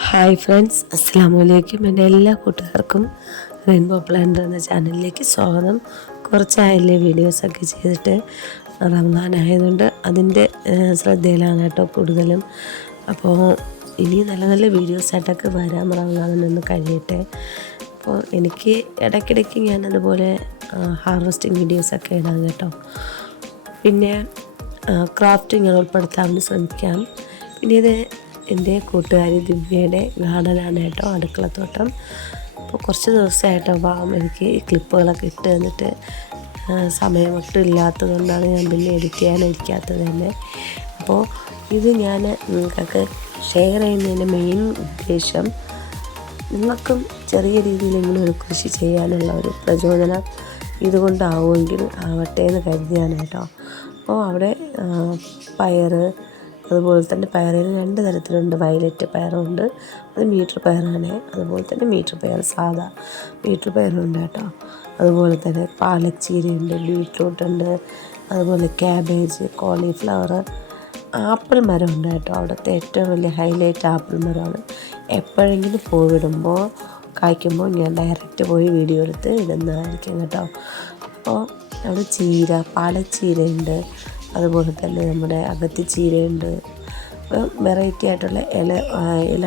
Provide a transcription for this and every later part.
Hi friends അസ്സാം വലൈക്കും എന്റെ എല്ലാ കൂട്ടുകാർക്കും റെയിൻബോ പ്ലാന്റ് എന്ന ചാനലിലേക്ക് സ്വാഗതം. കുറച്ചായല്ലേ വീഡിയോസൊക്കെ ചെയ്തിട്ട് റമദാൻ ആയതുകൊണ്ട് അതിന്റെ ശ്രദ്ധയിലാണ് കേട്ടോ കൂടുതലും. അപ്പോൾ ഇനി നല്ല നല്ല വീഡിയോസായിട്ടൊക്കെ വരാം റമദാനൊന്ന് കഴിയട്ടെ. അപ്പോൾ എനിക്ക് ഇടയ്ക്കിടയ്ക്ക് ഞാൻ അതുപോലെ ഹാർവസ്റ്റിംഗ് വീഡിയോസൊക്കെ ഇടാം കേട്ടോ. പിന്നെ ക്രാഫ്റ്റ് ഞാൻ ഉൾപ്പെടുത്താൻ ശ്രമിക്കാം. പിന്നെ ഇത് എന്റെ കൂട്ടുകാരി ദിവ്യയുടെ ഗാർഡനാണ് കേട്ടോ അടുക്കളത്തോട്ടം. അപ്പോൾ കുറച്ച് ദിവസമായിട്ടോ പാവം എനിക്ക് ഈ ക്ലിപ്പുകളൊക്കെ ഇട്ട് തന്നിട്ട് സമയമൊട്ടും സമയം ഒട്ടും ഇല്ലാത്തത് കൊണ്ടാണ് ഞാൻ പിന്നെ എഡിറ്റ് ചെയ്യാനിരിക്കാത്തത് തന്നെ. അപ്പോൾ ഇത് ഞാൻ നിങ്ങൾക്ക് ഷെയർ ചെയ്യുന്നതിന്റെ മെയിൻ ഉദ്ദേശം നിങ്ങൾക്കും ചെറിയ രീതിയിലെങ്കിലും ഒരു കൃഷി ചെയ്യാനുള്ള ഒരു പ്രചോദനം ഇതുകൊണ്ടാവുമെങ്കിൽ ആവട്ടെ എന്ന് കരുതിയാണ് കേട്ടോ. അപ്പോൾ അവിടെ പയർ അതുപോലെ തന്നെ പയറിൽ രണ്ട് തരത്തിലുണ്ട്. വയലറ്റ് പയറുണ്ട് അത് മീറ്റർ പയറാണ്. അതുപോലെ തന്നെ മീറ്റർ പയർ സാധാ മീറ്റർ പയറുണ്ട് കേട്ടോ. അതുപോലെ തന്നെ പാലച്ചീരയുണ്ട് ബീട്രൂട്ട് ഉണ്ട് അതുപോലെ ക്യാബേജ് കോളിഫ്ലവർ ആപ്പിൾ മരം ഉണ്ട് കേട്ടോ. അവിടുത്തെ ഏറ്റവും വലിയ ഹൈലൈറ്റ് ആപ്പിൾ മരമാണ്. എപ്പോഴെങ്കിലും പൂവിടുമ്പോൾ കായ്ക്കുമ്പോൾ ഞാൻ ഡയറക്റ്റ് പോയി വീഡിയോ എടുത്ത് ഇടുന്നതായിരിക്കും കേട്ടോ. അപ്പോൾ അവിടെ ചീര പാലച്ചീരയുണ്ട് അതുപോലെ തന്നെ നമ്മുടെ അകത്തി ചീരയുണ്ട് വെറൈറ്റി ആയിട്ടുള്ള ഇല ഇല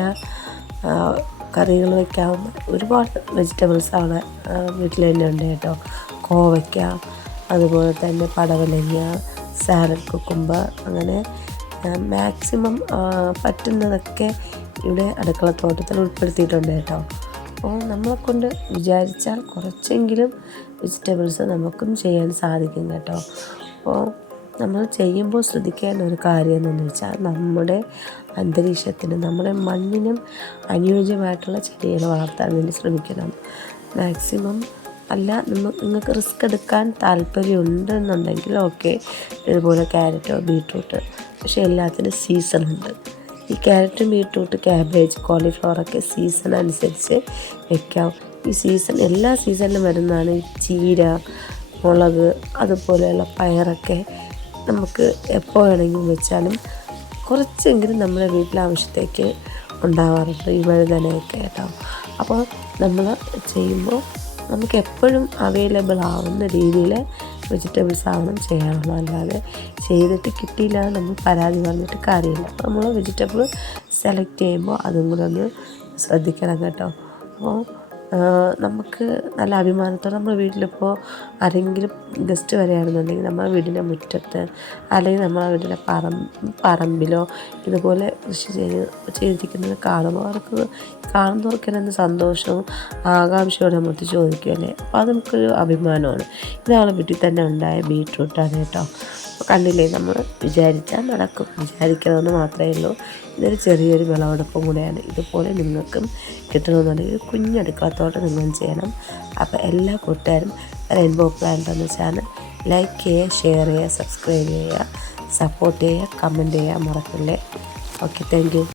കറികൾ വയ്ക്കാവുന്ന ഒരുപാട് വെജിറ്റബിൾസ് അവിടെ ആ, വീട്ടിൽ തന്നെ ഉണ്ട് കേട്ടോ. കോവയ്ക്ക അതുപോലെ തന്നെ പടവലങ്ങ സാലഡ് കുക്കുമ്പർ അങ്ങനെ മാക്സിമം പറ്റുന്നതൊക്കെ ഇവിടെ അടുക്കളത്തോട്ടത്തിൽ ഉൾപ്പെടുത്തിയിട്ടുണ്ട് കേട്ടോ. അപ്പോൾ നമ്മളെ കൊണ്ട് വിചാരിച്ചാൽ കുറച്ചെങ്കിലും വെജിറ്റബിൾസ് നമുക്കും ചെയ്യാൻ സാധിക്കും കേട്ടോ. അപ്പോൾ നമ്മൾ ചെയ്യുമ്പോൾ ശ്രദ്ധിക്കേണ്ട ഒരു കാര്യം എന്ന് വെച്ചാൽ നമ്മുടെ അന്തരീക്ഷത്തിന് നമ്മുടെ മണ്ണിനും അനുയോജ്യമായിട്ടുള്ള ചെടികൾ വളർത്താൻ വേണ്ടി ശ്രമിക്കണം. മാക്സിമം അല്ല നിങ്ങൾ നിങ്ങൾക്ക് റിസ്ക് എടുക്കാൻ താല്പര്യമുണ്ടെന്നുണ്ടെങ്കിൽ ഓക്കെ ഇതുപോലെ ക്യാരറ്റോ ബീട്രൂട്ട് പക്ഷേ എല്ലാത്തിനും സീസണുണ്ട് ഈ ക്യാരറ്റും ബീട്രൂട്ട് ക്യാബേജ് കോളിഫ്ലവറൊക്കെ സീസൺ അനുസരിച്ച് വെക്കാം. ഈ സീസൺ എല്ലാ സീസണിലും വരുന്നതാണ് ചീര മുളക് അതുപോലെയുള്ള പയറൊക്കെ നമുക്ക് എപ്പോൾ വേണമെങ്കിലും വെച്ചാലും കുറച്ചെങ്കിലും നമ്മുടെ വീട്ടിലെ ആവശ്യത്തേക്ക് ഉണ്ടാവാറുണ്ട് ഈ വഴുതനയൊക്കെ കേട്ടോ. അപ്പോൾ നമ്മൾ ചെയ്യുമ്പോൾ നമുക്ക് എപ്പോഴും അവൈലബിൾ ആവുന്ന രീതിയിൽ വെജിറ്റബിൾസ് ആവണം ചെയ്യാറുള്ളൂ അല്ലാതെ ചെയ്തിട്ട് കിട്ടിയില്ല നമ്മൾ പരാതി പറഞ്ഞിട്ട് കാര്യമില്ല. അപ്പോൾ നമ്മൾ വെജിറ്റബിൾ സെലക്ട് ചെയ്യുമ്പോൾ അതും കൂടെ ഒന്ന് ശ്രദ്ധിക്കണം കേട്ടോ. അപ്പോൾ നമുക്ക് നല്ല അഭിമാനത്തോടെ നമ്മുടെ വീട്ടിലിപ്പോൾ ആരെങ്കിലും ഗസ്റ്റ് വരികയാണെന്നുണ്ടെങ്കിൽ നമ്മുടെ വീടിന്റെ മുറ്റത്ത് അല്ലെങ്കിൽ നമ്മുടെ വീടിന്റെ പറമ്പ് പറമ്പിലോ ഇതുപോലെ കൃഷി ചെയ്ത് ചെയ്തിരിക്കുന്നത് കാണുമ്പോൾ അവർക്ക് കാണുന്നവർക്ക് തന്നെ സന്തോഷവും ആകാംക്ഷയോടെ നമ്മൾ ചോദിക്കുകയല്ലേ? അപ്പോൾ അത് നമുക്കൊരു അഭിമാനമാണ്. ഇതാണ് വീട്ടിൽ തന്നെ ഉണ്ടായ ബീട്രൂട്ടാണ് കേട്ടോ. കണ്ടില്ലേ? നമ്മൾ വിചാരിച്ചാൽ നടക്കും. വിചാരിക്കണമെന്ന് മാത്രമേ ഉള്ളൂ. ഇതൊരു ചെറിയൊരു വിളവെടുപ്പും കൂടെയാണ്. ഇതുപോലെ നിങ്ങൾക്കും കിട്ടണമെന്നുണ്ടെങ്കിൽ കുഞ്ഞടുക്കളത്തോട്ട് നിങ്ങൾ ചെയ്യണം. അപ്പോൾ എല്ലാ കൂട്ടുകാരും റെയിൻബോ പ്ലാന്റ് എന്ന ചാനൽ ലൈക്ക് ചെയ്യുക ഷെയർ ചെയ്യുക സബ്സ്ക്രൈബ് ചെയ്യുക സപ്പോർട്ട് ചെയ്യുക കമന്റ് ചെയ്യുക മറക്കല്ലേ? Okay thank